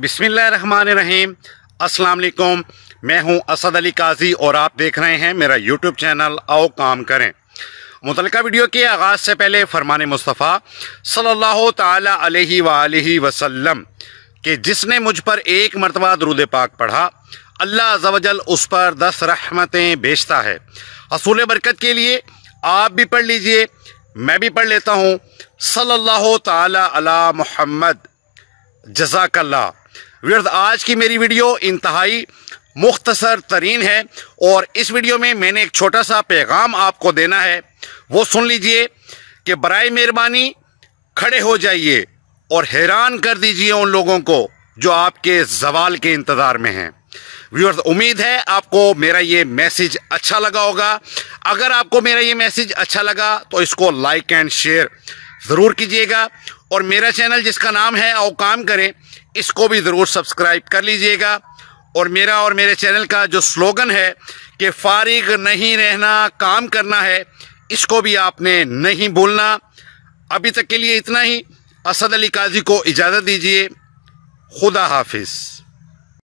बिस्मिल्लाहिर्रहमानिर्रहीम। अस्सलाम वालेकुम। मैं हूं असद अली काजी और आप देख रहे हैं मेरा यूट्यूब चैनल आओ काम करें। मुतलका वीडियो के आगाज़ से पहले फरमान मुस्तफ़ा सल्लल्लाहु ताला अलैहि वसल्लम कि जिसने मुझ पर एक मरतबा दुरूद पाक पढ़ा अल्लाह अज़्ज़ वजल उस पर 10 रहमतें भेजता है। हसूल बरकत के लिए आप भी पढ़ लीजिए, मैं भी पढ़ लेता हूँ। सल्लल्लाहु ताला अला मुहम्मद जज़ाकल्लाह। विर्द आज की मेरी वीडियो इंतहाई मुख्तसर तरीन है और इस वीडियो में मैंने एक छोटा सा पैगाम आपको देना है, वो सुन लीजिए कि बराए मेहरबानी खड़े हो जाइए और हैरान कर दीजिए उन लोगों को जो आपके जवाल के इंतज़ार में हैं। व्यूअर्स, उम्मीद है आपको मेरा ये मैसेज अच्छा लगा होगा। अगर आपको मेरा ये मैसेज अच्छा लगा तो इसको लाइक एंड शेयर ज़रूर कीजिएगा और मेरा चैनल जिसका नाम है आओ काम करें इसको भी ज़रूर सब्सक्राइब कर लीजिएगा। और मेरा और मेरे चैनल का जो स्लोगन है कि फारिग नहीं रहना काम करना है, इसको भी आपने नहीं भूलना। अभी तक के लिए इतना ही। असद अली काजी को इजाज़त दीजिए। खुदा हाफिज़।